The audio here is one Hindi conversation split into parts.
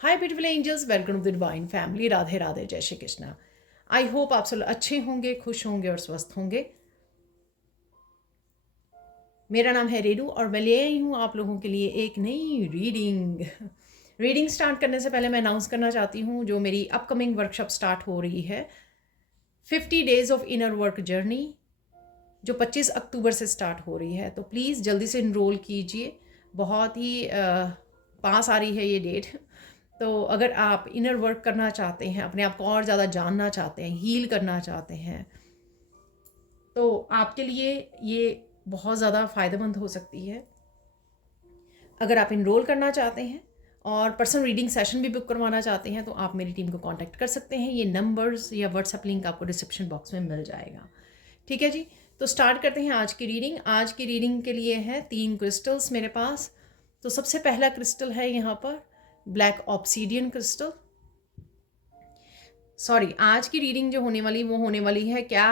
Hi beautiful angels, welcome to the divine family. Radhe Radhe, जय श्री कृष्णा। आई होप आप सब अच्छे होंगे, खुश होंगे और स्वस्थ होंगे। मेरा नाम है रेनू और मैं ले आई हूँ आप लोगों के लिए एक नई रीडिंग स्टार्ट करने से पहले मैं अनाउंस करना चाहती हूँ जो मेरी अपकमिंग वर्कशॉप स्टार्ट हो रही है, 50 days of inner work journey, जो 25 अक्टूबर से स्टार्ट हो रही है। तो प्लीज़ जल्दी से इनरोल कीजिए। बहुत ही पास आ रही है ये डेट। तो अगर आप इनर वर्क करना चाहते हैं, अपने आप को और ज़्यादा जानना चाहते हैं, हील करना चाहते हैं, तो आपके लिए ये बहुत ज़्यादा फ़ायदेमंद हो सकती है। अगर आप इनरोल करना चाहते हैं और पर्सनल रीडिंग सेशन भी बुक करवाना चाहते हैं तो आप मेरी टीम को कांटेक्ट कर सकते हैं। ये नंबर्स या व्हाट्सएप लिंक आपको डिस्क्रिप्शन बॉक्स में मिल जाएगा। ठीक है जी, तो स्टार्ट करते हैं आज की रीडिंग। आज की रीडिंग के लिए है 3 क्रिस्टल्स मेरे पास। तो सबसे पहला क्रिस्टल है यहाँ पर ब्लैक ऑब्सीडियन क्रिस्टल। सॉरी, आज की रीडिंग जो होने वाली वो होने वाली है क्या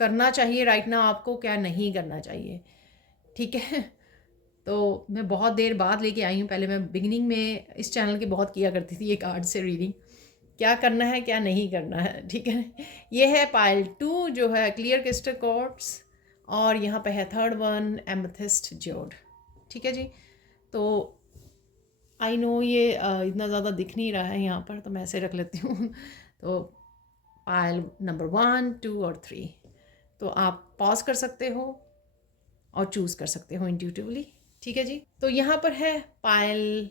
करना चाहिए राइट नाउ आपको, क्या नहीं करना चाहिए। ठीक है, तो मैं बहुत देर बाद लेके आई हूँ। पहले मैं बिगिनिंग में इस चैनल की बहुत किया करती थी ये कार्ड से रीडिंग, क्या करना है क्या नहीं करना है। ठीक है, ये है पाइल 2 जो है क्लियर क्रिस्टल क्वार्ट्ज, और यहाँ पे है थर्ड वन एमेथिस्ट जोड। ठीक है जी, तो आई नो ये इतना ज़्यादा दिख नहीं रहा है यहाँ पर, तो मैं ऐसे रख लेती हूँ। तो पाइल नंबर 1, 2 और 3, तो आप पॉज कर सकते हो और चूज़ कर सकते हो इंट्यूटिवली। ठीक है जी, तो यहाँ पर है पाइल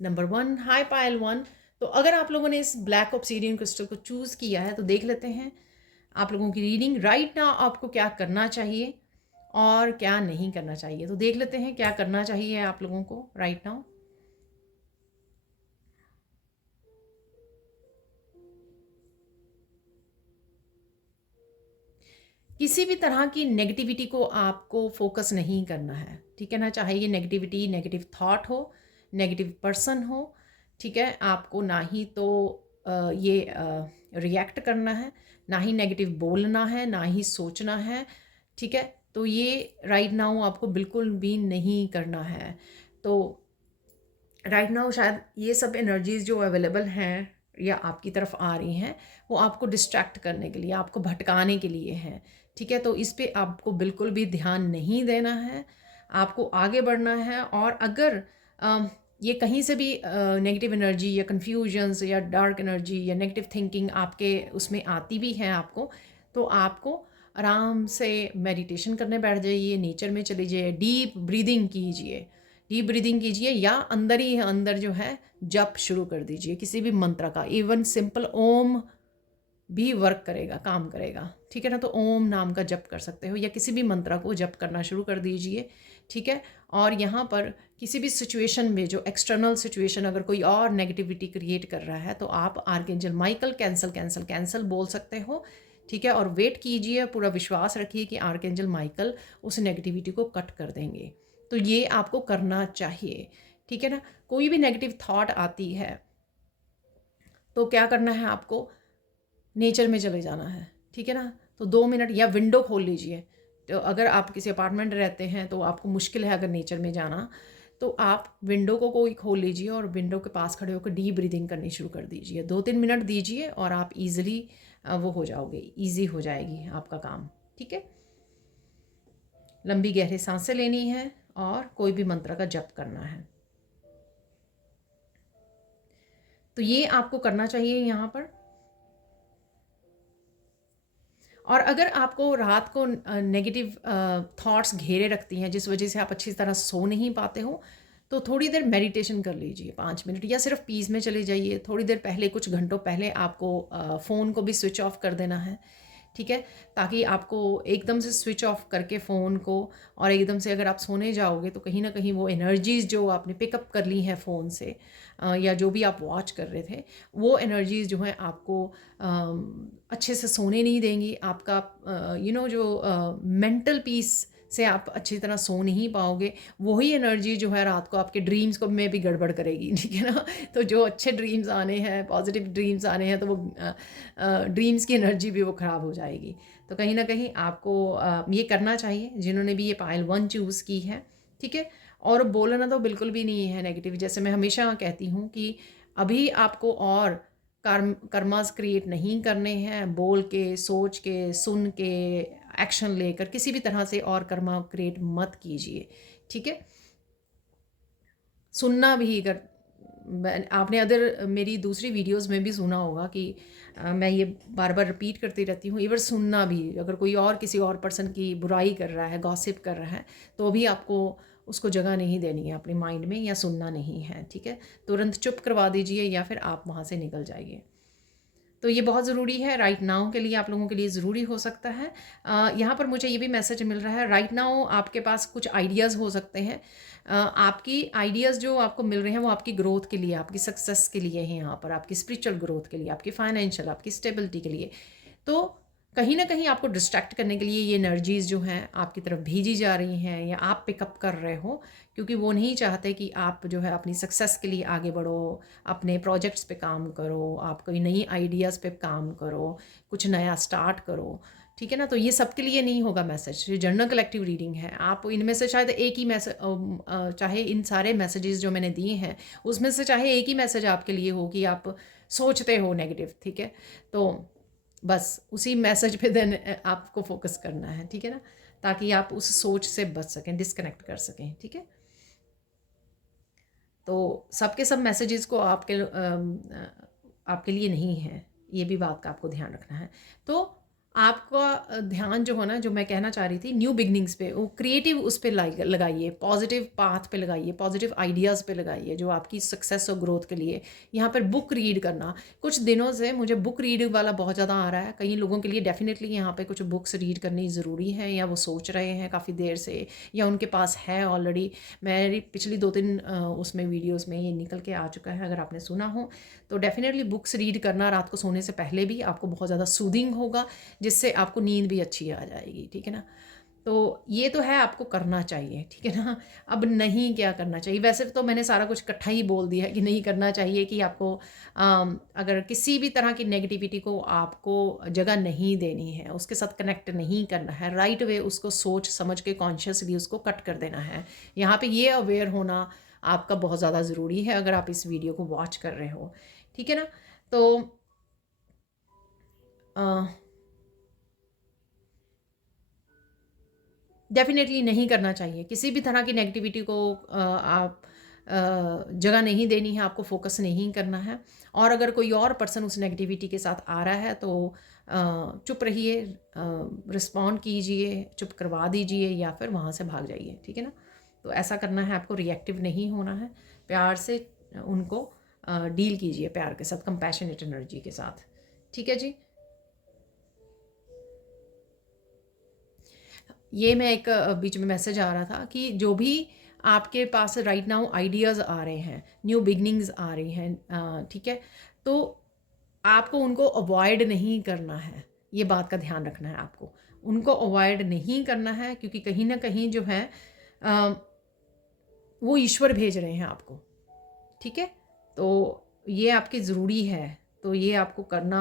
नंबर 1। हाय पाइल 1। तो अगर आप लोगों ने इस ब्लैक ऑब्सीडियन क्रिस्टल को चूज़ किया है तो देख लेते हैं आप लोगों की रीडिंग राइट नाउ आपको क्या करना चाहिए और क्या नहीं करना चाहिए। तो देख लेते हैं क्या करना चाहिए आप लोगों को राइट नाउ। किसी भी तरह की नेगेटिविटी को आपको फोकस नहीं करना है। ठीक है ना, चाहे ये नेगेटिविटी नेगेटिव थॉट हो, नेगेटिव पर्सन हो। ठीक है, आपको ना ही तो ये रिएक्ट करना है, ना ही नेगेटिव बोलना है, ना ही सोचना है। ठीक है, तो ये राइट नाउ आपको बिल्कुल भी नहीं करना है। तो राइट नाउ शायद ये सब एनर्जीज जो अवेलेबल हैं या आपकी तरफ आ रही हैं वो आपको डिस्ट्रैक्ट करने के लिए, आपको भटकाने के लिए हैं। ठीक है, तो इस पे आपको बिल्कुल भी ध्यान नहीं देना है, आपको आगे बढ़ना है। और अगर ये कहीं से भी नेगेटिव एनर्जी या कन्फ्यूजन्स या डार्क एनर्जी या नेगेटिव थिंकिंग आपके उसमें आती भी है आपको, तो आपको आराम से मेडिटेशन करने बैठ जाइए, नेचर में चले जाइए, डीप ब्रीदिंग कीजिए, डीप ब्रीदिंग कीजिए, या अंदर ही अंदर जो है जप शुरू कर दीजिए किसी भी मंत्र का। इवन सिंपल ओम भी वर्क करेगा, काम करेगा। ठीक है ना, तो ओम नाम का जप कर सकते हो या किसी भी मंत्र को जप करना शुरू कर दीजिए। ठीक है, और यहाँ पर किसी भी सिचुएशन में जो एक्सटर्नल सिचुएशन अगर कोई और नेगेटिविटी क्रिएट कर रहा है तो आप archangel Michael cancel cancel cancel बोल सकते हो। ठीक है, और वेट कीजिए, पूरा विश्वास रखिए कि आर्कएंजल माइकल उस नेगेटिविटी को कट कर देंगे। तो ये आपको करना चाहिए। ठीक है ना, कोई भी नेगेटिव थॉट आती है तो क्या करना है आपको, नेचर में चले जाना है। ठीक है ना, तो 2 मिनट या विंडो खोल लीजिए। तो अगर आप किसी अपार्टमेंट रहते हैं तो आपको मुश्किल है अगर नेचर में जाना, तो आप विंडो को कोई खोल लीजिए और विंडो के पास खड़े होकर डीप ब्रीदिंग करनी शुरू कर दीजिए। 2-3 मिनट दीजिए और आप इजीली वो हो जाओगे, ईजी हो जाएगी आपका काम। ठीक है, लंबी गहरी सांसें लेनी है और कोई भी मंत्र का जप करना है। तो ये आपको करना चाहिए यहाँ पर। और अगर आपको रात को नेगेटिव थॉट्स घेरे रखती हैं जिस वजह से आप अच्छी तरह सो नहीं पाते हो, तो थोड़ी देर मेडिटेशन कर लीजिए, 5 मिनट, या सिर्फ पीस में चले जाइए। थोड़ी देर पहले, कुछ घंटों पहले आपको फ़ोन को भी स्विच ऑफ कर देना है। ठीक है, ताकि आपको एकदम से स्विच ऑफ करके फ़ोन को और एकदम से अगर आप सोने जाओगे तो कहीं ना कहीं वो एनर्जीज़ जो आपने पिकअप कर ली हैं फ़ोन से या जो भी आप वॉच कर रहे थे, वो एनर्जीज़ जो हैं आपको अच्छे से सोने नहीं देंगी। आपका जो मेंटल पीस से आप अच्छी तरह सो नहीं पाओगे। वही एनर्जी जो है रात को आपके ड्रीम्स को में भी गड़बड़ करेगी। ठीक है ना, तो जो अच्छे ड्रीम्स आने हैं, पॉजिटिव ड्रीम्स आने हैं, तो वो ड्रीम्स की एनर्जी भी वो ख़राब हो जाएगी। तो कहीं ना कहीं आपको ये करना चाहिए जिन्होंने भी ये पाइल 1 चूज़ की है। ठीक है, और बोलना तो बिल्कुल भी नहीं है नेगेटिव। जैसे मैं हमेशा कहती हूँ कि अभी आपको और कर्मास क्रिएट नहीं करने हैं, बोल के, सोच के, सुन के, एक्शन लेकर किसी भी तरह से और कर्मा क्रिएट मत कीजिए, ठीक है। सुनना भी अगर आपने अदर मेरी दूसरी वीडियोस में भी सुना होगा कि मैं ये बार बार रिपीट करती रहती हूँ, इवन सुनना भी, अगर कोई और किसी और पर्सन की बुराई कर रहा है, गॉसिप कर रहा है, तो भी आपको उसको जगह नहीं देनी है अपने माइंड में, या सुनना नहीं है, ठीक है। तुरंत चुप करवा दीजिए या फिर आप वहाँ से निकल जाइए। तो ये बहुत ज़रूरी है राइट नाउ के लिए, आप लोगों के लिए ज़रूरी हो सकता है। यहाँ पर मुझे ये भी मैसेज मिल रहा है, राइट नाउ आपके पास कुछ आइडियाज़ हो सकते हैं। आपकी आइडियाज़ जो आपको मिल रहे हैं वो आपकी ग्रोथ के लिए, आपकी सक्सेस के लिए हैं, यहाँ पर आपकी स्पिरिचुअल ग्रोथ के लिए, आपकी फाइनेंशियल, आपकी स्टेबिलिटी के लिए। तो कहीं ना कहीं आपको डिस्ट्रैक्ट करने के लिए ये एनर्जीज़ जो हैं आपकी तरफ भेजी जा रही हैं, या आप पिकअप कर रहे हो, क्योंकि वो नहीं चाहते कि आप जो है अपनी सक्सेस के लिए आगे बढ़ो, अपने प्रोजेक्ट्स पे काम करो, आप कोई नई आइडियाज़ पे काम करो, कुछ नया स्टार्ट करो, ठीक है ना। तो ये सबके लिए नहीं होगा मैसेज, ये जनरल कलेक्टिव रीडिंग है। आप इनमें से शायद एक ही मैसेज, चाहे इन सारे मैसेजेस जो मैंने दिए हैं उसमें से चाहे एक ही मैसेज आपके लिए हो कि आप सोचते हो नेगेटिव, ठीक है। तो बस उसी मैसेज पे देन आपको फोकस करना है, ठीक है ना, ताकि आप उस सोच से बच सकें, डिस्कनेक्ट कर सकें, ठीक है। तो सबके सब मैसेजेस को आपके लिए नहीं है, ये भी बात का आपको ध्यान रखना है। तो आपका ध्यान जो है ना, जो मैं कहना चाह रही थी, न्यू बिगनिंग्स पे, वो क्रिएटिव उस पर लगाइए, पॉजिटिव पाथ पे लगाइए, पॉजिटिव आइडियाज़ पे लगाइए जो आपकी सक्सेस और ग्रोथ के लिए। यहाँ पर बुक रीड करना, कुछ दिनों से मुझे बुक रीडिंग वाला बहुत ज़्यादा आ रहा है। कई लोगों के लिए डेफिनेटली यहाँ पे कुछ बुक्स रीड करनी ज़रूरी है, या वो सोच रहे हैं काफ़ी देर से, या उनके पास है ऑलरेडी। मेरी पिछली 2-3 उसमें वीडियोस में ये निकल के आ चुका है, अगर आपने सुना हो तो डेफिनेटली बुक्स रीड करना रात को सोने से पहले भी आपको बहुत ज़्यादा सूदिंग होगा, जिससे आपको नींद भी अच्छी आ जाएगी, ठीक है ना। तो ये तो है, आपको करना चाहिए, ठीक है ना। अब नहीं क्या करना चाहिए, वैसे तो मैंने सारा कुछ इकट्ठा ही बोल दिया है कि नहीं करना चाहिए, कि आपको अगर किसी भी तरह की नेगेटिविटी को आपको जगह नहीं देनी है, उसके साथ कनेक्ट नहीं करना है, राइट वे उसको सोच समझ के कॉन्शियसली उसको कट कर देना है। यहाँ पे ये अवेयर होना आपका बहुत ज़्यादा ज़रूरी है अगर आप इस वीडियो को वॉच कर रहे हो, ठीक है ना। तो डेफिनेटली नहीं करना चाहिए, किसी भी तरह की नेगेटिविटी को आप जगह नहीं देनी है, आपको फोकस नहीं करना है। और अगर कोई और पर्सन उस नेगेटिविटी के साथ आ रहा है तो चुप रहिए, रिस्पॉन्ड कीजिए, चुप करवा दीजिए, या फिर वहाँ से भाग जाइए, ठीक है ना। तो ऐसा करना है, आपको रिएक्टिव नहीं होना है, प्यार से उनको डील कीजिए, प्यार के साथ, कंपैशनेट एनर्जी के साथ, ठीक है जी। ये मैं एक बीच में मैसेज आ रहा था कि जो भी आपके पास राइट नाउ आइडियाज़ आ रहे हैं, न्यू बिगनिंग्स आ रही हैं, ठीक है, तो आपको उनको अवॉइड नहीं करना है, ये बात का ध्यान रखना है आपको। उनको अवॉइड नहीं करना है, क्योंकि कहीं ना कहीं जो है वो ईश्वर भेज रहे हैं आपको, ठीक है। तो ये आपकी ज़रूरी है, तो ये आपको करना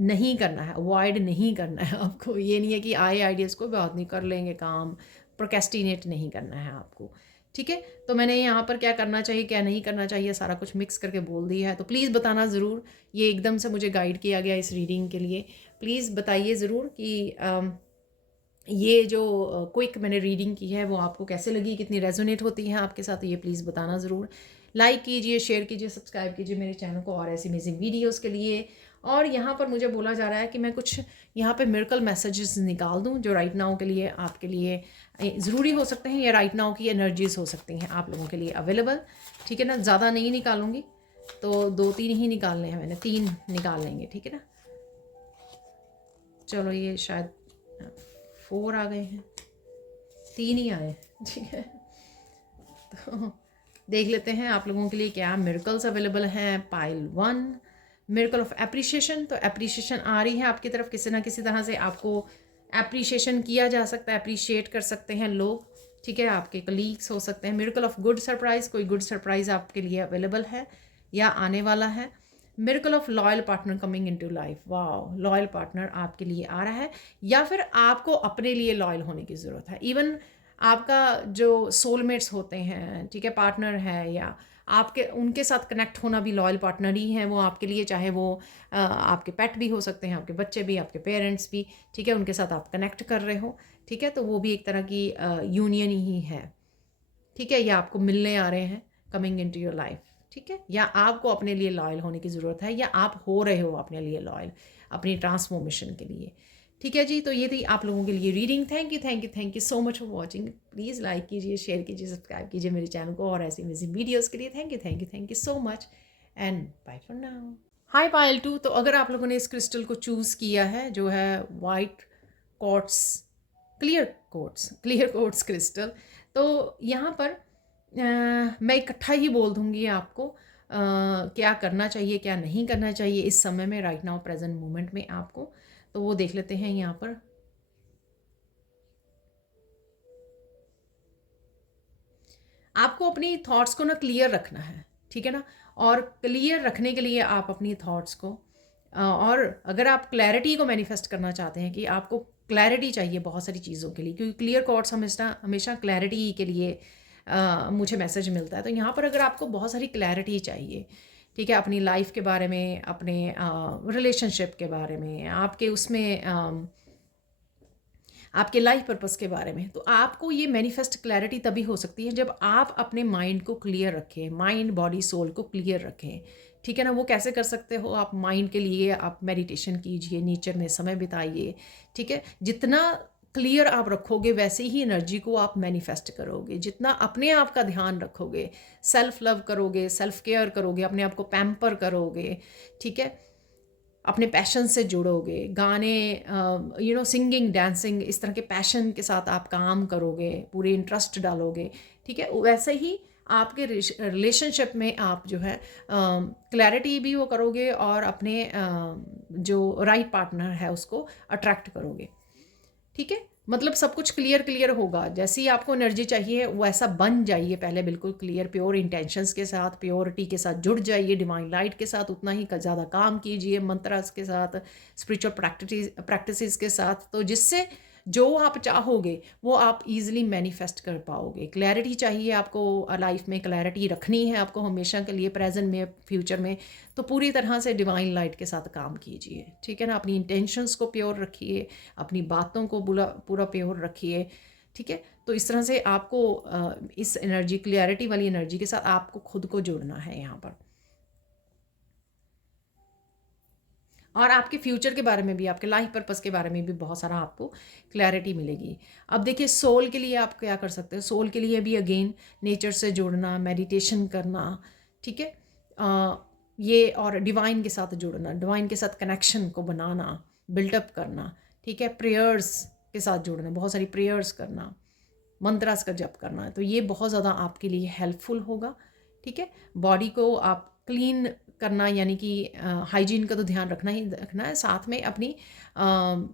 नहीं करना है, अवॉइड नहीं करना है आपको। ये नहीं है कि आए आइडियाज़ को बाद में कर लेंगे काम, प्रोक्रेस्टिनेट नहीं करना है आपको, ठीक है। तो मैंने यहाँ पर क्या करना चाहिए क्या नहीं करना चाहिए सारा कुछ मिक्स करके बोल दिया है, तो प्लीज़ बताना ज़रूर। ये एकदम से मुझे गाइड किया गया इस रीडिंग के लिए, प्लीज़ बताइए ज़रूर कि ये जो क्विक मैंने रीडिंग की है वो आपको कैसे लगी, कितनी रेजोनेट होती है आपके साथ, तो ये प्लीज़ बताना ज़रूर। लाइक कीजिए, शेयर कीजिए, सब्सक्राइब कीजिए मेरे चैनल को और ऐसी अमेजिंग वीडियोस के लिए। और यहाँ पर मुझे बोला जा रहा है कि मैं कुछ यहाँ पे मिरेकल मैसेजेस निकाल दूँ जो राइट नाउ के लिए आपके लिए ज़रूरी हो सकते हैं, या राइट नाउ की एनर्जीज हो सकती हैं आप लोगों के लिए अवेलेबल, ठीक है ना। ज़्यादा नहीं निकालूंगी, तो 2-3 ही निकालने हैं मैंने, 3 निकाल लेंगे, ठीक है ना। चलो ये शायद 4 आ गए हैं, 3 ही आए, ठीक है। तो देख लेते हैं आप लोगों के लिए क्या मिरेकल्स अवेलेबल हैं। Pile 1, miracle of appreciation. तो एप्रिशिएशन आ रही है आपकी तरफ, किसी ना किसी तरह से आपको एप्रिशिएशन किया जा सकता है, अप्रिशिएट कर सकते हैं लोग, ठीक है, आपके कलीग्स हो सकते हैं। मिरेकल ऑफ गुड सरप्राइज, कोई गुड सरप्राइज आपके लिए अवेलेबल है या आने वाला है। Miracle of loyal partner coming into life, वाह, लॉयल पार्टनर आपके लिए आ रहा है, या फिर आपको अपने लिए लॉयल होने की ज़रूरत है। इवन आपका जो सोलमेट्स होते हैं, ठीक है, पार्टनर है, या आपके उनके साथ कनेक्ट होना भी लॉयल पार्टनर ही है वो आपके लिए, चाहे वो आपके पेट भी हो सकते हैं, आपके बच्चे भी, आपके पेरेंट्स भी, ठीक है, उनके साथ आप कनेक्ट कर रहे हो, ठीक है, तो वो भी एक तरह की यूनियन ही है, ठीक है, या आपको मिलने आ रहे हैं, coming into your life, ठीक है, या आपको अपने लिए लॉयल होने की ज़रूरत है, या आप हो रहे हो अपने लिए लॉयल अपनी ट्रांसफॉर्मेशन के लिए, ठीक है जी। तो ये थी आप लोगों के लिए reading. Thank you thank you thank you so much for watching. Please like कीजिए, शेयर कीजिए, सब्सक्राइब कीजिए मेरे चैनल को और ऐसी अमेजिंग वीडियोज़ के लिए। Thank you so much and bye for now. Hi Payal too. तो अगर आप लोगों ने इस क्रिस्टल को चूज़ किया है जो है white quartz, clear quartz crystal, तो यहाँ पर मैं इकट्ठा ही बोल दूँगी आपको क्या करना चाहिए क्या नहीं करना चाहिए इस समय में, राइट नाउ प्रेजेंट मोमेंट में आपको। तो वो देख लेते हैं यहाँ पर। आपको अपनी थॉट्स को ना क्लियर रखना है, ठीक है ना, और क्लियर रखने के लिए आप अपनी थॉट्स को और अगर आप क्लैरिटी को मैनिफेस्ट करना चाहते हैं कि आपको क्लैरिटी चाहिए बहुत सारी चीज़ों के लिए, क्योंकि क्लियर थॉट्स हमेशा हमेशा क्लैरिटी के लिए मुझे मैसेज मिलता है। तो यहाँ पर अगर आपको बहुत सारी क्लैरिटी चाहिए, ठीक है, अपनी लाइफ के बारे में, अपने रिलेशनशिप के बारे में, आपके उसमें आपके लाइफ पर्पस के बारे में, तो आपको ये मैनिफेस्ट क्लैरिटी तभी हो सकती है जब आप अपने माइंड को क्लियर रखें, माइंड बॉडी सोल को क्लियर रखें, ठीक है ना। वो कैसे कर सकते हो आप? माइंड के लिए आप मेडिटेशन कीजिए, नेचर में समय बिताइए, ठीक है। जितना क्लियर आप रखोगे वैसे ही एनर्जी को आप मैनिफेस्ट करोगे। जितना अपने आप का ध्यान रखोगे, सेल्फ लव करोगे, सेल्फ केयर करोगे, अपने आप को पैम्पर करोगे, ठीक है, अपने पैशन से जुड़ोगे, गाने सिंगिंग, डांसिंग, इस तरह के पैशन के साथ आप काम करोगे, पूरे इंटरेस्ट डालोगे, ठीक है, वैसे ही आपके रिलेशनशिप में आप जो है क्लैरिटी भी वो करोगे और अपने जो राइट पार्टनर है उसको अट्रैक्ट करोगे, ठीक है। मतलब सब कुछ क्लियर क्लियर होगा, जैसी आपको एनर्जी चाहिए वैसा बन जाइए पहले, बिल्कुल क्लियर प्योर इंटेंशंस के साथ, प्योरिटी के साथ जुड़ जाइए, डिवाइन लाइट के साथ उतना ही ज़्यादा काम कीजिए, मंत्रास के साथ, स्पिरिचुअल प्रैक्टिसेस के साथ, तो जिससे जो आप चाहोगे वो आप इजीली मैनिफेस्ट कर पाओगे। क्लैरिटी चाहिए आपको, लाइफ में क्लैरिटी रखनी है आपको हमेशा के लिए, प्रेजेंट में, फ्यूचर में, तो पूरी तरह से डिवाइन लाइट के साथ काम कीजिए, ठीक है ना। अपनी इंटेंशंस को प्योर रखिए, अपनी बातों को पूरा प्योर रखिए, ठीक है। तो इस तरह से आपको इस एनर्जी, क्लियरिटी वाली एनर्जी के साथ आपको खुद को जोड़ना है यहाँ पर, और आपके फ्यूचर के बारे में भी, आपके लाइफ पर्पस के बारे में भी बहुत सारा आपको क्लैरिटी मिलेगी। अब देखिए सोल के लिए आप क्या कर सकते हो। सोल के लिए भी अगेन नेचर से जुड़ना, मेडिटेशन करना, ठीक है, ये, और डिवाइन के साथ जुड़ना, डिवाइन के साथ कनेक्शन को बनाना, बिल्डअप करना, ठीक है, प्रेयर्स के साथ जुड़ना, बहुत सारी प्रेयर्स करना, मंत्रास का जप करना, तो ये बहुत ज़्यादा आपके लिए हेल्पफुल होगा, ठीक है। बॉडी को आप क्लीन करना, यानी कि हाइजीन का तो ध्यान रखना ही रखना है, साथ में अपनी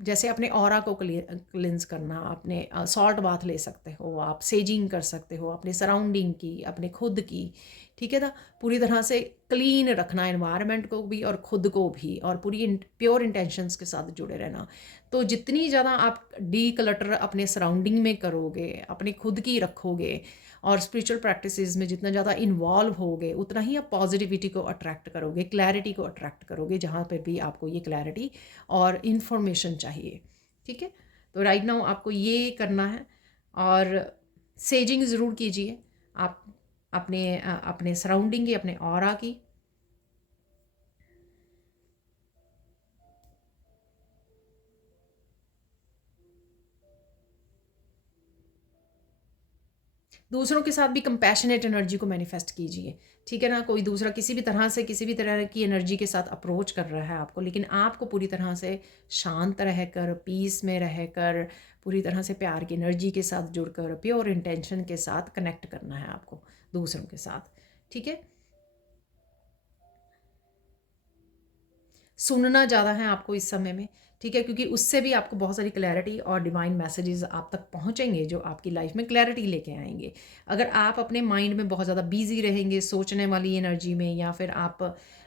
जैसे अपने ऑरा को क्लिंस करना, अपने सॉल्ट बाथ ले सकते हो आप, सेजिंग कर सकते हो अपने सराउंडिंग की, अपने खुद की, ठीक है ना। पूरी तरह से क्लीन रखना एनवायरनमेंट को भी और खुद को भी, और पूरी प्योर इंटेंशंस के साथ जुड़े रहना। तो जितनी ज़्यादा आप डी क्लटर अपने सराउंडिंग में करोगे, अपने खुद की रखोगे, और स्पिरिचुअल प्रैक्टिसेस में जितना ज़्यादा इन्वॉल्व होगे, उतना ही आप पॉजिटिविटी को अट्रैक्ट करोगे, क्लैरिटी को अट्रैक्ट करोगे, जहाँ पर भी आपको ये क्लैरिटी और इन्फॉर्मेशन चाहिए, ठीक है। तो राइट नाउ आपको ये करना है, और सेजिंग ज़रूर कीजिए आप अपने सराउंडिंग की, अपने ऑरा की। दूसरों के साथ भी कंपैशनेट एनर्जी को मैनिफेस्ट कीजिए, ठीक है ना। कोई दूसरा किसी भी तरह से, किसी भी तरह की एनर्जी के साथ अप्रोच कर रहा है आपको, लेकिन आपको पूरी तरह से शांत रहकर, पीस में रहकर, पूरी तरह से प्यार की एनर्जी के साथ जुड़कर, प्योर इंटेंशन के साथ कनेक्ट करना है आपको दूसरों के साथ, ठीक है। सुनना ज़्यादा है आपको इस समय में, ठीक है, क्योंकि उससे भी आपको बहुत सारी क्लैरिटी और डिवाइन मैसेजेस आप तक पहुंचेंगे जो आपकी लाइफ में क्लैरिटी लेके आएंगे। अगर आप अपने माइंड में बहुत ज़्यादा बिजी रहेंगे सोचने वाली एनर्जी में, या फिर आप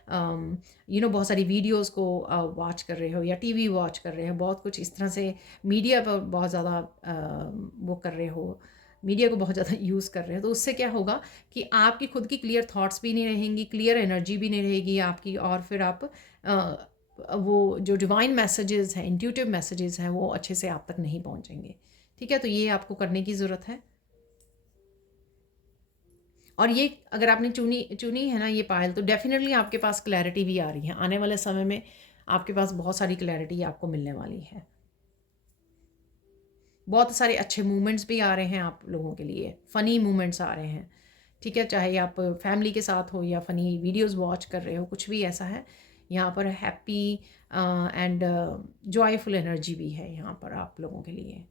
बहुत सारी वीडियोस को वॉच कर रहे हो, या टीवी वॉच कर रहे हो, बहुत कुछ इस तरह से मीडिया पर बहुत ज़्यादा वो कर रहे हो, मीडिया को बहुत ज़्यादा यूज़ कर रहे हैं, तो उससे क्या होगा कि आपकी खुद की क्लियर थॉट्स भी नहीं रहेंगी, क्लियर एनर्जी भी नहीं रहेगी आपकी, और फिर आप वो जो डिवाइन मैसेजेस हैं, इंट्यूटिव मैसेजेस हैं, वो अच्छे से आप तक नहीं पहुंचेंगे। ठीक है, तो ये आपको करने की ज़रूरत है। और ये अगर आपने चुनी चुनी है ना ये पायल, तो डेफिनेटली आपके पास क्लैरिटी भी आ रही है। आने वाले समय में आपके पास बहुत सारी क्लैरिटी आपको मिलने वाली है। बहुत सारे अच्छे मूवमेंट्स भी आ रहे हैं आप लोगों के लिए, फ़नी मूवमेंट्स आ रहे हैं। ठीक है, चाहे आप फैमिली के साथ हो या फ़नी वीडियोस वॉच कर रहे हो, कुछ भी ऐसा है, यहाँ पर हैप्पी एंड जॉयफुल एनर्जी भी है यहाँ पर आप लोगों के लिए।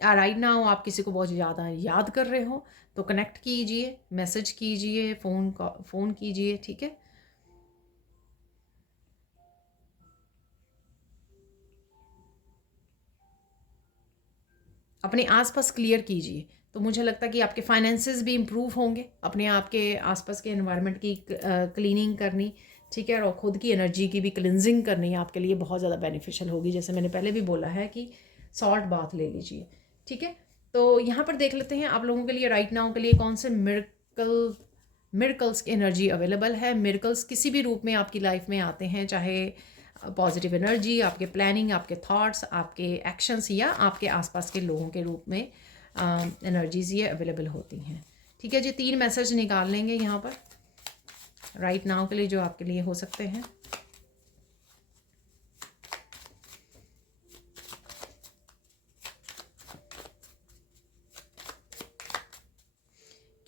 राइट नाउ आप किसी को बहुत ज़्यादा याद कर रहे हो, तो कनेक्ट कीजिए, मैसेज कीजिए, फ़ोन कीजिए। ठीक है, अपने आसपास क्लियर कीजिए, तो मुझे लगता है कि आपके फाइनेंसेस भी इम्प्रूव होंगे। अपने आप के आसपास के एनवायरनमेंट की क्लीनिंग करनी, ठीक है, और खुद की एनर्जी की भी क्लिनजिंग करनी आपके लिए बहुत ज़्यादा बेनिफिशियल होगी। जैसे मैंने पहले भी बोला है कि सॉल्ट बाथ ले लीजिए। ठीक है, तो यहाँ पर देख लेते हैं आप लोगों के लिए राइट नाउ के लिए कौन से मिरेकल्स की एनर्जी अवेलेबल है। मिरेकल्स किसी भी रूप में आपकी लाइफ में आते हैं, चाहे पॉजिटिव एनर्जी, आपके प्लानिंग, आपके थॉट्स, आपके एक्शंस, या आपके आसपास के लोगों के रूप में एनर्जीज़ ये अवेलेबल होती हैं। ठीक है जी, 3 मैसेज निकाल लेंगे यहाँ पर राइट नाउ के लिए जो आपके लिए हो सकते हैं।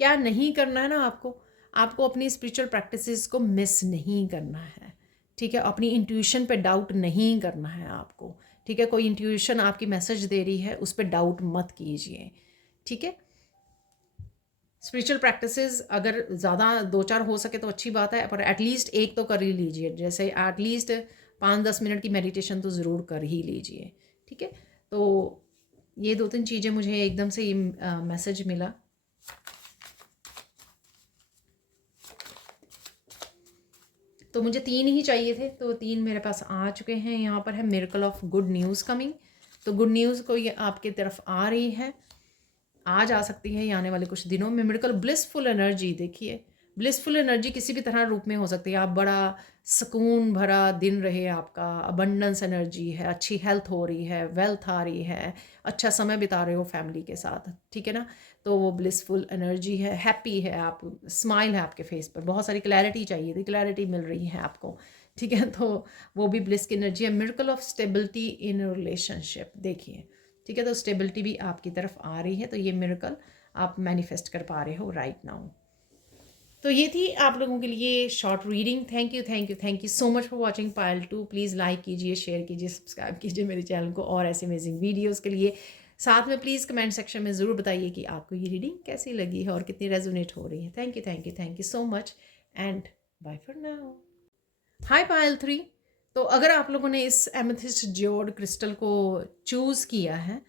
क्या नहीं करना है ना आपको, आपको अपनी स्पिरिचुअल प्रैक्टिसेस को मिस नहीं करना है। ठीक है, अपनी इंट्यूशन पे डाउट नहीं करना है आपको। ठीक है, कोई इंट्यूशन आपकी मैसेज दे रही है, उस पर डाउट मत कीजिए। ठीक है, स्पिरिचुअल प्रैक्टिसेस अगर ज़्यादा 2-4 हो सके तो अच्छी बात है, पर एटलीस्ट एक तो कर ही लीजिए। जैसे एटलीस्ट 5-10 मिनट की मेडिटेशन तो ज़रूर कर ही लीजिए। ठीक है, तो ये 2-3 चीज़ें मुझे एकदम से ये मैसेज मिला। तो मुझे 3 ही चाहिए थे, तो 3 मेरे पास आ चुके हैं। यहाँ पर है miracle of good news coming, तो गुड न्यूज़ को ये आपकी तरफ आ रही है, आज आ सकती है या आने वाले कुछ दिनों में। मिरेकल ब्लिसफुल एनर्जी, देखिए ब्लिसफुल एनर्जी किसी भी तरह रूप में हो सकती है। आप बड़ा सुकून भरा दिन रहे आपका, अबंडेंस एनर्जी है, अच्छी हेल्थ हो रही है, वेल्थ आ रही है, अच्छा समय बिता रहे हो फैमिली के साथ। ठीक है ना, तो वो ब्लिसफुल एनर्जी है, हैप्पी है आप, स्माइल है आपके फेस पर, बहुत सारी क्लैरिटी चाहिए थी, क्लैरिटी मिल रही है आपको। ठीक है, तो वो भी ब्लिस की एनर्जी है। Miracle of stability in relationship, देखिए ठीक है, तो स्टेबिलिटी भी आपकी तरफ आ रही है, तो ये मिरेकल आप मैनिफेस्ट कर पा रहे हो राइट नाउ। तो ये थी आप लोगों के लिए short reading. Thank you thank you thank you so much for watching Payal 2। Please like कीजिए, शेयर कीजिए, सब्सक्राइब कीजिए मेरे चैनल को और ऐसे अमेजिंग वीडियोस के लिए। साथ में प्लीज़ कमेंट सेक्शन में ज़रूर बताइए कि आपको ये रीडिंग कैसी लगी है और कितनी रेजोनेट हो रही है। Thank you thank you thank you so much and bye for now. Hi Payal 3। तो अगर आप लोगों ने इस एमेथिस्ट जियोड क्रिस्टल को चूज़ किया है,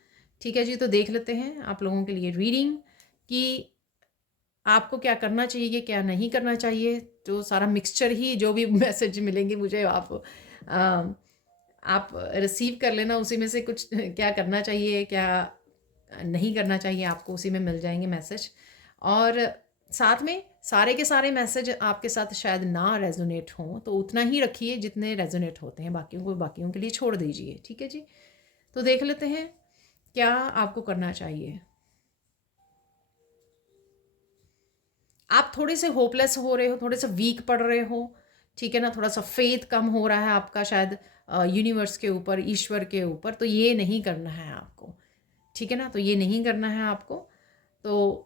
ठीक है जी, तो देख लेते हैं आप लोगों के लिए रीडिंग कि आपको क्या करना चाहिए, क्या नहीं करना चाहिए। तो सारा मिक्सचर ही, जो भी मैसेज मिलेंगे मुझे, आप रिसीव कर लेना, उसी में से कुछ क्या करना चाहिए, क्या नहीं करना चाहिए, आपको उसी में मिल जाएंगे मैसेज। और साथ में सारे के सारे मैसेज आपके साथ शायद ना रेजोनेट हों, तो उतना ही रखिए जितने रेजोनेट होते हैं, बाकियों के लिए छोड़ दीजिए। ठीक है जी, तो देख लेते हैं क्या आपको करना चाहिए। आप थोड़े से होपलेस हो रहे हो, थोड़े से वीक पड़ रहे हो, ठीक है ना, थोड़ा सा फेथ कम हो रहा है आपका शायद यूनिवर्स के ऊपर, ईश्वर के ऊपर। तो ये नहीं करना है आपको, ठीक है ना, तो ये नहीं करना है आपको। तो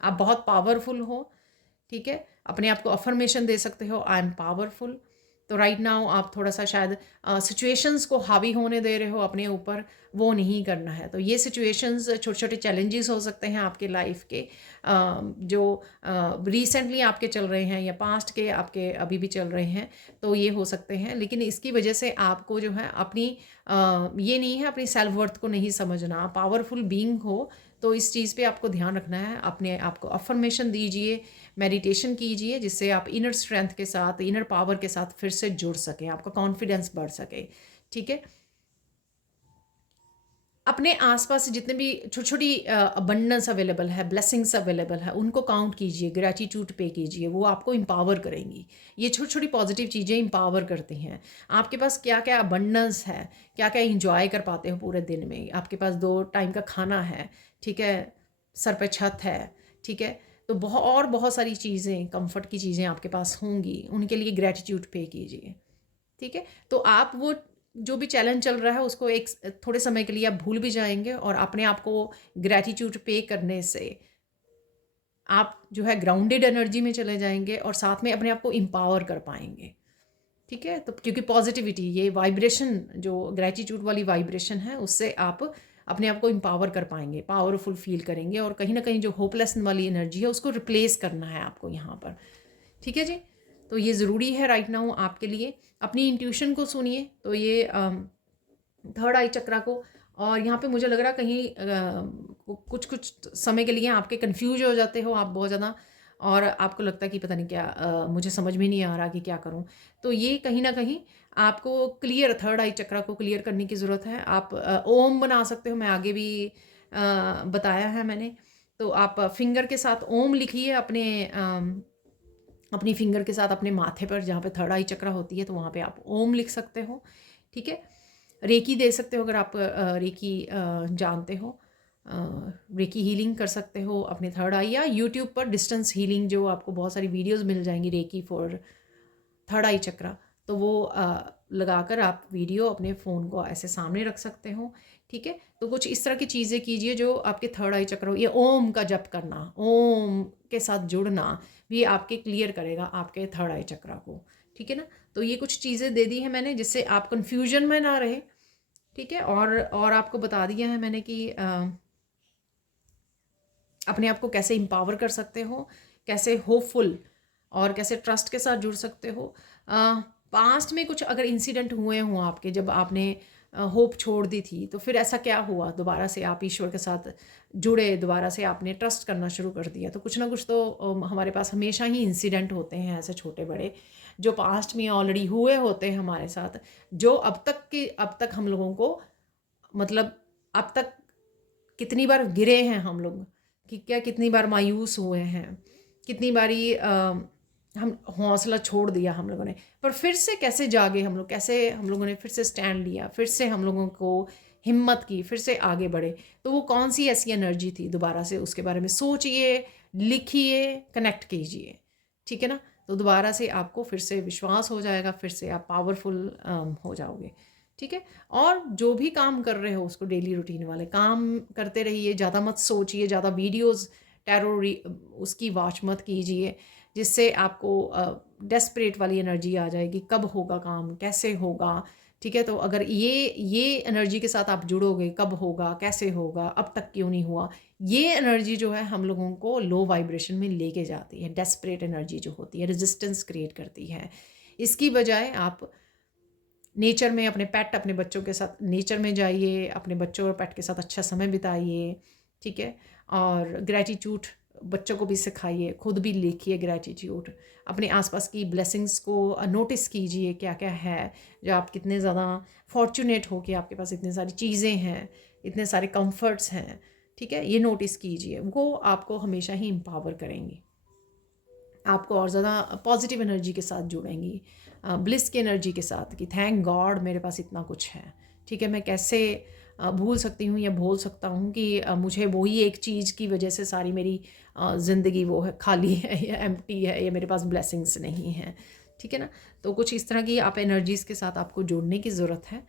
आप बहुत पावरफुल हो, ठीक है, अपने आप को अफर्मेशन दे सकते हो, आई एम पावरफुल। तो राइट नाउ आप थोड़ा सा शायद सिचुएशंस को हावी होने दे रहे हो अपने ऊपर, वो नहीं करना है। तो ये सिचुएशंस छोटे छोटे चैलेंजेस हो सकते हैं आपके लाइफ के, जो रिसेंटली आपके चल रहे हैं या पास्ट के आपके अभी भी चल रहे हैं, तो ये हो सकते हैं। लेकिन इसकी वजह से आपको जो है अपनी ये नहीं है, अपनी सेल्फ वर्थ को नहीं समझना। पावरफुल बीइंग हो तो इस चीज़ पे आपको ध्यान रखना है, अपने आप को अफर्मेशन दीजिए, मेडिटेशन कीजिए, जिससे आप इनर स्ट्रेंथ के साथ, इनर पावर के साथ फिर से जुड़ सकें, आपका कॉन्फिडेंस बढ़ सके। ठीक है, अपने आसपास जितने भी छोटी छोटी अबंडेंस अवेलेबल है, ब्लेसिंग्स अवेलेबल है, उनको काउंट कीजिए, ग्रेटिट्यूड पे कीजिए, वो आपको एम्पावर करेंगी। ये छोटी छोटी पॉजिटिव चीज़ें एम्पावर करती हैं। आपके पास क्या क्या अबंडेंस है, क्या क्या इंजॉय कर पाते हो पूरे दिन में, आपके पास 2 टाइम का खाना है, ठीक है, सर पे छत है, ठीक है, तो बहुत सारी चीज़ें, कंफर्ट की चीज़ें आपके पास होंगी, उनके लिए ग्रेटिट्यूड पे कीजिए। ठीक है, तो आप वो जो भी चैलेंज चल रहा है उसको एक थोड़े समय के लिए आप भूल भी जाएंगे, और अपने आप को ग्रैटिट्यूड पे करने से आप जो है ग्राउंडेड एनर्जी में चले जाएंगे, और साथ में अपने आप को एम्पावर कर पाएंगे। ठीक है, तो क्योंकि पॉजिटिविटी, ये वाइब्रेशन, जो ग्रैटिट्यूड वाली वाइब्रेशन है, उससे आप अपने आप को एम्पावर कर पाएंगे, पावरफुल फील करेंगे, और कहीं ना कहीं जो होपलेस वाली एनर्जी है उसको रिप्लेस करना है आपको यहाँ पर। ठीक है जी, तो ये ज़रूरी है राइट नाउ आपके लिए। अपनी इंट्यूशन को सुनिए, तो ये थर्ड आई चक्रा को, और यहाँ पे मुझे लग रहा कहीं कुछ कुछ समय के लिए आपके कंफ्यूज हो जाते हो आप बहुत ज़्यादा, और आपको लगता है कि पता नहीं क्या, मुझे समझ में नहीं आ रहा कि क्या करूँ। तो ये कहीं ना कहीं आपको क्लियर, थर्ड आई चक्रा को क्लियर करने की ज़रूरत है। आप ओम बना सकते हो, मैं आगे भी बताया है मैंने। तो आप फिंगर के साथ ओम लिखिए, अपनी फिंगर के साथ अपने माथे पर, जहाँ पे थर्ड आई चक्रा होती है, तो वहाँ पे आप ओम लिख सकते हो। ठीक है, रेकी दे सकते हो, अगर आप रेकी जानते हो, रेकी हीलिंग कर सकते हो अपने थर्ड आई, या यूट्यूब पर डिस्टेंस हीलिंग, जो आपको बहुत सारी वीडियोस मिल जाएंगी रेकी फॉर थर्ड आई चक्रा, तो वो लगाकर आप वीडियो अपने फ़ोन को ऐसे सामने रख सकते हो। ठीक है, तो कुछ इस तरह की चीज़ें कीजिए जो आपके थर्ड आई चक्र हो। ये ओम का जप करना, ओम के साथ जुड़ना भी आपके क्लियर करेगा आपके थर्ड आई चक्रा को। ठीक है ना, तो ये कुछ चीज़ें दे दी है मैंने, जिससे आप कन्फ्यूजन में ना रहे। ठीक है, और आपको बता दिया है मैंने कि अपने आप को कैसे एम्पावर कर सकते हो, कैसे होपफुल और कैसे ट्रस्ट के साथ जुड़ सकते हो। पास्ट में कुछ अगर इंसिडेंट हुए हों आपके, जब आपने होप छोड़ दी थी, तो फिर ऐसा क्या हुआ, दोबारा से आप ईश्वर के साथ जुड़े, दोबारा से आपने ट्रस्ट करना शुरू कर दिया। तो कुछ ना कुछ तो हमारे पास हमेशा ही इंसिडेंट होते हैं ऐसे छोटे बड़े, जो पास्ट में ऑलरेडी हुए होते हैं हमारे साथ, जो अब तक हम लोगों को, मतलब अब तक कितनी बार गिरे हैं हम लोग, कि क्या कितनी बार मायूस हुए हैं, कितनी बारी हम हौसला छोड़ दिया हम लोगों ने, पर फिर से कैसे जागे हम लोग, कैसे हम लोगों ने फिर से स्टैंड लिया, फिर से हम लोगों को हिम्मत की, फिर से आगे बढ़े। तो वो कौन सी ऐसी एनर्जी थी, दोबारा से उसके बारे में सोचिए, लिखिए, कनेक्ट कीजिए। ठीक है ना, तो दोबारा से आपको फिर से विश्वास हो जाएगा, फिर से आप पावरफुल हो जाओगे। ठीक है, और जो भी काम कर रहे हो उसको डेली रूटीन वाले काम करते रहिए, ज़्यादा मत सोचिए, ज़्यादा वीडियोस टैरो उसकी वॉच मत कीजिए, जिससे आपको डेस्परेट वाली एनर्जी आ जाएगी, कब होगा काम, कैसे होगा। ठीक है, तो अगर ये एनर्जी के साथ आप जुड़ोगे, कब होगा, कैसे होगा, अब तक क्यों नहीं हुआ, ये एनर्जी जो है हम लोगों को लो वाइब्रेशन में लेके जाती है। डेस्परेट एनर्जी जो होती है, रेजिस्टेंस क्रिएट करती है। इसकी बजाय आप नेचर में अपने पेट, अपने बच्चों के साथ नेचर में जाइए, अपने बच्चों और पेट के साथ अच्छा समय बिताइए। ठीक है, और ग्रैटिट्यूड बच्चों को भी सिखाइए, खुद भी लिखिए ग्रैटिट्यूड, अपने आसपास की ब्लेसिंग्स को नोटिस कीजिए, क्या क्या है, जो आप कितने ज़्यादा फॉर्चुनेट हो कि आपके पास इतनी सारी चीज़ें हैं, इतने सारे कंफर्ट्स हैं। ठीक है, ये नोटिस कीजिए, वो आपको हमेशा ही एम्पावर करेंगी, आपको और ज़्यादा पॉजिटिव एनर्जी के साथ जुड़ेंगी, ब्लिस की एनर्जी के साथ, कि थैंक गॉड मेरे पास इतना कुछ है। ठीक है, मैं कैसे भूल सकती हूँ या भूल सकता हूँ कि मुझे वही एक चीज़ की वजह से सारी मेरी ज़िंदगी वो है, खाली है या एम्प्टी है, या मेरे पास ब्लेसिंग्स नहीं हैं। ठीक है ना, तो कुछ इस तरह की आप एनर्जीज़ के साथ आपको जोड़ने की ज़रूरत है।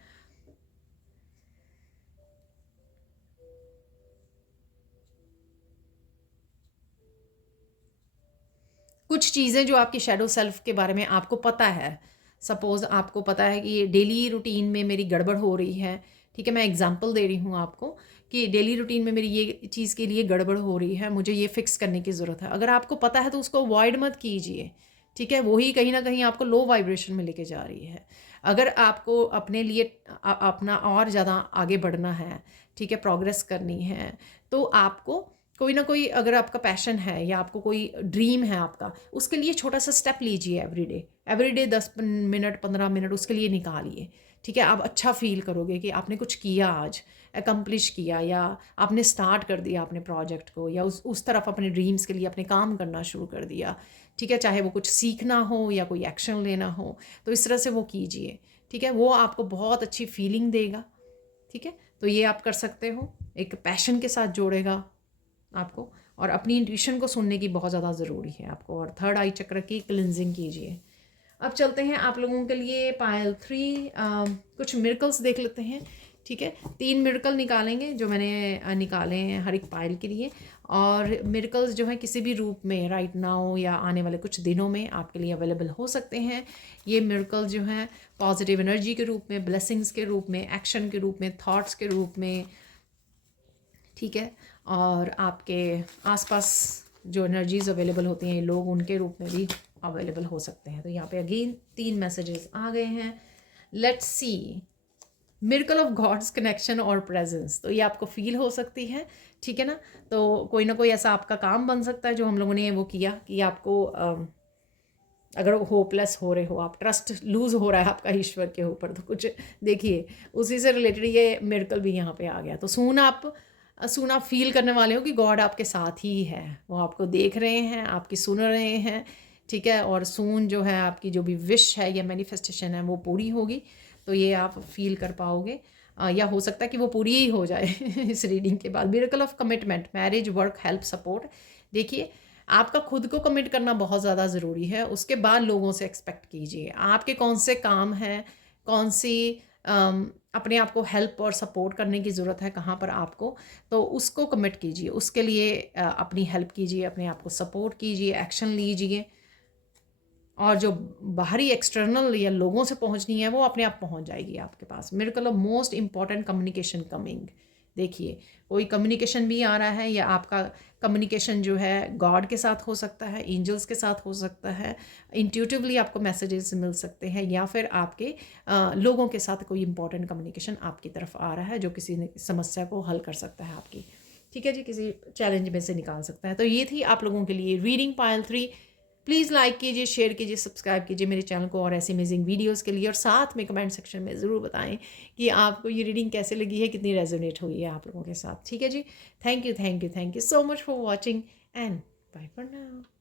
कुछ चीज़ें जो आपकी शैडो सेल्फ के बारे में आपको पता है, सपोज़ आपको पता है कि ये डेली रूटीन में मेरी गड़बड़ हो रही है। ठीक है, मैं एग्जांपल दे रही हूँ आपको कि डेली रूटीन में मेरी ये चीज़ के लिए गड़बड़ हो रही है, मुझे ये फिक्स करने की ज़रूरत है। अगर आपको पता है तो उसको अवॉइड मत कीजिए। ठीक है, वही कहीं ना कहीं आपको लो वाइब्रेशन में लेके जा रही है। अगर आपको अपने लिए अपना और ज़्यादा आगे बढ़ना है, ठीक है, प्रोग्रेस करनी है, तो आपको कोई ना कोई, अगर आपका पैशन है या आपको कोई ड्रीम है आपका, उसके लिए छोटा सा स्टेप लीजिए एवरीडे 10 मिनट 15 मिनट उसके लिए निकालिए। ठीक है, आप अच्छा फील करोगे कि आपने कुछ किया आज, अकम्प्लिश किया, या आपने स्टार्ट कर दिया अपने प्रोजेक्ट को, या उस तरफ अपने ड्रीम्स के लिए अपने काम करना शुरू कर दिया। ठीक है, चाहे वो कुछ सीखना हो या कोई एक्शन लेना हो, तो इस तरह से वो कीजिए। ठीक है, वो आपको बहुत अच्छी फीलिंग देगा। ठीक है, तो ये आप कर सकते हो, एक पैशन के साथ जोड़ेगा आपको, और अपनी इंट्यूशन को सुनने की बहुत ज़्यादा ज़रूरी है आपको। और थर्ड आई चक्र की क्लिनजिंग कीजिए। अब चलते हैं आप लोगों के लिए पायल 3, कुछ मिरेकल्स देख लेते हैं। ठीक है, 3 मिरेकल निकालेंगे जो मैंने निकाले हैं हर एक पायल के लिए। और मिरेकल्स जो हैं किसी भी रूप में राइट नाउ या आने वाले कुछ दिनों में आपके लिए अवेलेबल हो सकते हैं। ये मिरेकल जो हैं पॉजिटिव एनर्जी के रूप में, ब्लेसिंग्स के रूप में, एक्शन के रूप में, थॉट्स के रूप में। ठीक है, और आपके आसपास जो एनर्जीज अवेलेबल होती हैं, लोग उनके रूप में भी अवेलेबल हो सकते हैं। तो यहाँ पे अगेन 3 मैसेजेस आ गए हैं। Let's see, miracle of God's connection और प्रेजेंस, तो ये आपको फील हो सकती है। ठीक है ना, तो कोई ना कोई ऐसा आपका काम बन सकता है जो हम लोगों ने वो किया कि आपको अगर होपलेस हो रहे हो, आप ट्रस्ट लूज़ हो रहा है आपका ईश्वर के ऊपर, तो कुछ देखिए उसी से रिलेटेड ये मिरेकल भी यहाँ पे आ गया। तो सून आप फील करने वाले हो कि गॉड आपके साथ ही है, वो आपको देख रहे हैं, आपकी सुन रहे हैं। ठीक है, और सून जो है आपकी जो भी विश है या मैनिफेस्टेशन है वो पूरी होगी, तो ये आप फील कर पाओगे। या हो सकता है कि वो पूरी ही हो जाए इस रीडिंग के बाद। Miracle of commitment, marriage, work, help, support. देखिए, आपका खुद को कमिट करना बहुत ज़्यादा ज़रूरी है, उसके बाद लोगों से एक्सपेक्ट कीजिए। आपके कौन से काम हैं, कौन सी अपने आप को हेल्प और सपोर्ट करने की ज़रूरत है कहाँ पर आपको, तो उसको कमिट कीजिए, उसके लिए अपनी हेल्प कीजिए, अपने आप को सपोर्ट कीजिए, एक्शन लीजिए। और जो बाहरी एक्सटर्नल या लोगों से पहुंचनी है वो अपने आप पहुंच जाएगी आपके पास। Miracle of most important communication coming. देखिए, कोई कम्युनिकेशन भी आ रहा है, या आपका कम्युनिकेशन जो है गॉड के साथ हो सकता है, एंजल्स के साथ हो सकता है, इंट्यूटिवली आपको मैसेजेस मिल सकते हैं, या फिर आपके लोगों के साथ कोई इंपॉर्टेंट कम्युनिकेशन आपकी तरफ आ रहा है जो किसी समस्या को हल कर सकता है आपकी। ठीक है जी, किसी चैलेंज में से निकाल सकता है। तो ये थी आप लोगों के लिए रीडिंग पायल 3। प्लीज़ लाइक कीजिए, शेयर कीजिए, सब्सक्राइब कीजिए मेरे चैनल को और ऐसी अमेजिंग वीडियोस के लिए। और साथ में कमेंट सेक्शन में ज़रूर बताएं कि आपको ये रीडिंग कैसे लगी है, कितनी रेजोनेट हुई है आप लोगों के साथ। ठीक है जी, thank you so much for watching and bye for now.